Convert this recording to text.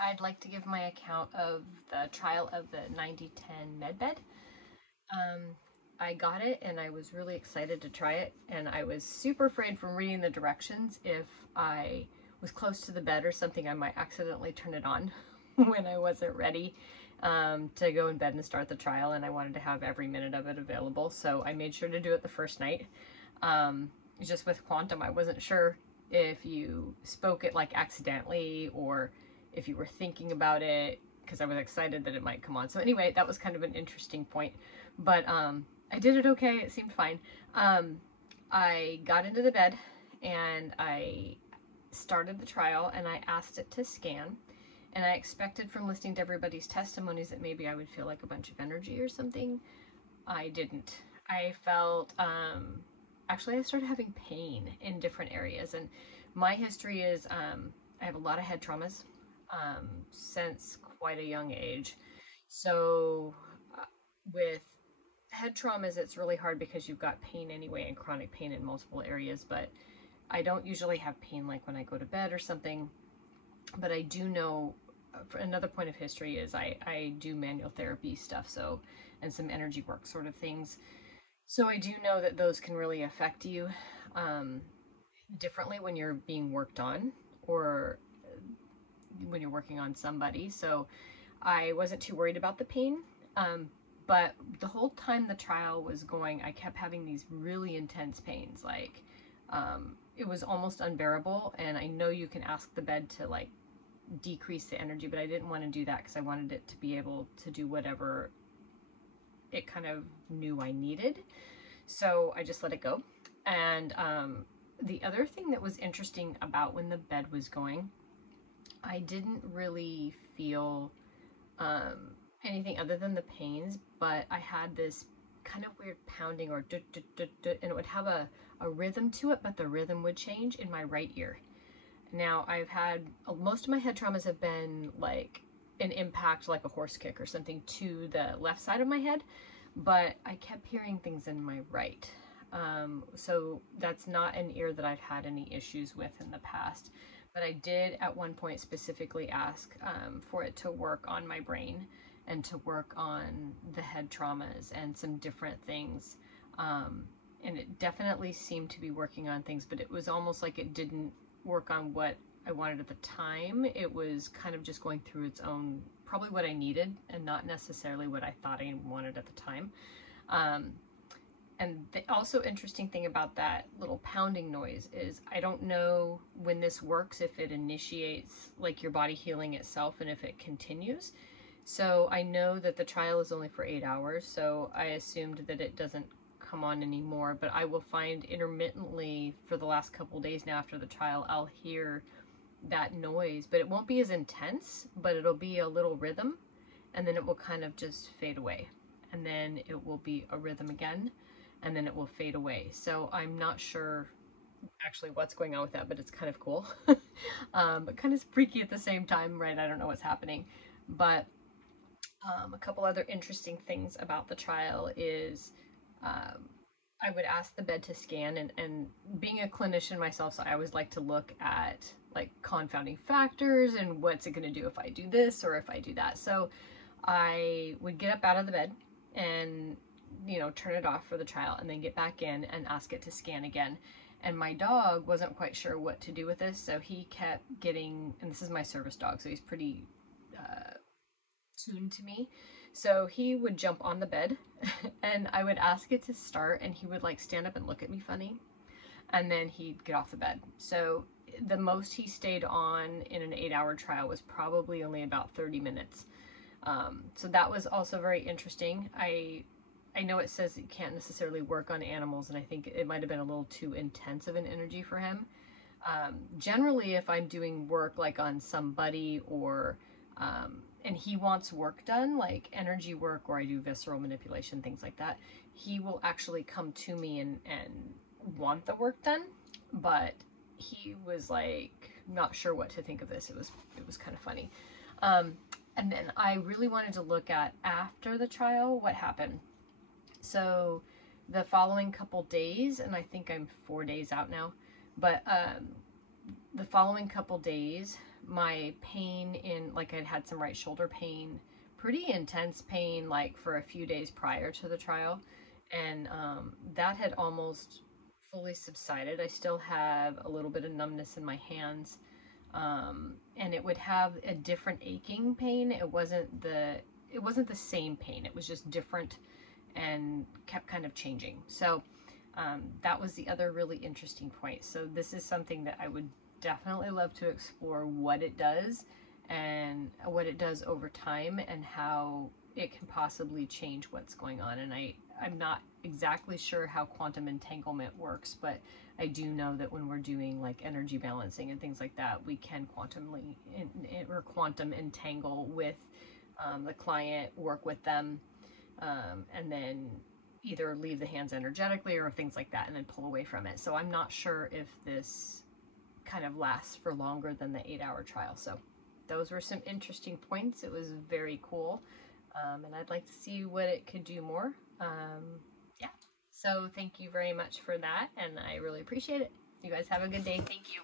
I'd like to give my account of the trial of the 9010 MedBed. I got it and I was really excited to try it, and I was super afraid from reading the directions if I was close to the bed or something I might accidentally turn it on when I wasn't ready to go in bed and start the trial, and I wanted to have every minute of it available, so I made sure to do it the first night. Just with Quantum, I wasn't sure if you spoke it like accidentally or if you were thinking about it, because I was excited that it might come on. So anyway, that was kind of an interesting point, but I did it okay. It seemed fine. I got into the bed and I started the trial and I asked it to scan, and I expected from listening to everybody's testimonies that maybe I would feel like a bunch of energy or something. I didn't. I felt, actually I started having pain in different areas, and my history is I have a lot of head traumas since quite a young age. So with head traumas, it's really hard because you've got pain anyway and chronic pain in multiple areas, but I don't usually have pain like when I go to bed or something. But I do know, for another point of history is I do manual therapy stuff, so, and some energy work sort of things. So I do know that those can really affect you differently when you're being worked on or when you're working on somebody. So I wasn't too worried about the pain. But the whole time the trial was going, I kept having these really intense pains. Like, it was almost unbearable. And I know you can ask the bed to like decrease the energy, but I didn't want to do that because I wanted it to be able to do whatever it kind of knew I needed. So I just let it go. And the other thing that was interesting about when the bed was going, I didn't really feel anything other than the pains, but I had this kind of weird pounding or and it would have a rhythm to it, but the rhythm would change in my right ear. Now, I've had, most of my head traumas have been like an impact, like a horse kick or something to the left side of my head, but I kept hearing things in my right. So that's not an ear that I've had any issues with in the past. But I did at one point specifically ask for it to work on my brain and to work on the head traumas and some different things. And it definitely seemed to be working on things, but it was almost like it didn't work on what I wanted at the time. It was kind of just going through its own, probably what I needed and not necessarily what I thought I wanted at the time. And the also interesting thing about that little pounding noise is I don't know when this works, if it initiates like your body healing itself and if it continues. So I know that the trial is only for 8 hours, so I assumed that it doesn't come on anymore, but I will find intermittently for the last couple days now after the trial, I'll hear that noise, but it won't be as intense, but it'll be a little rhythm, and then it will kind of just fade away. And then it will be a rhythm again, and then it will fade away. So I'm not sure actually what's going on with that, but it's kind of cool. But kind of freaky at the same time, right? I don't know what's happening. But a couple other interesting things about the trial is I would ask the bed to scan, and being a clinician myself, so I always like to look at like confounding factors and what's it going to do if I do this or if I do that. So I would get up out of the bed and, you know, turn it off for the trial and then get back in and ask it to scan again. And my dog wasn't quite sure what to do with this, so he kept getting, and this is my service dog, so he's pretty tuned to me. So he would jump on the bed and I would ask it to start, and he would like stand up and look at me funny, and then he'd get off the bed. So the most he stayed on in an 8-hour trial was probably only about 30 minutes. So that was also very interesting. I know it says it can't necessarily work on animals, and I think it might have been a little too intense of an energy for him. Generally, if I'm doing work like on somebody or and he wants work done, like energy work, or I do visceral manipulation, things like that, he will actually come to me and want the work done. But he was like not sure what to think of this. It was kind of funny. And then I really wanted to look at after the trial what happened. So the following couple days, and I think I'm 4 days out now, but the following couple days, my pain in, like I'd had some right shoulder pain, pretty intense pain, like for a few days prior to the trial. And that had almost fully subsided. I still have a little bit of numbness in my hands. And it would have a different aching pain. It wasn't the same pain. It was just different and kept kind of changing. So that was the other really interesting point. So this is something that I would definitely love to explore, what it does and what it does over time and how it can possibly change what's going on. And I'm not exactly sure how quantum entanglement works, but I do know that when we're doing like energy balancing and things like that, we can quantum entangle with the client, work with them, and then either leave the hands energetically or things like that and then pull away from it. So I'm not sure if this kind of lasts for longer than the 8-hour trial. So those were some interesting points. It was very cool. And I'd like to see what it could do more. Yeah. So thank you very much for that. And I really appreciate it. You guys have a good day. Thank you.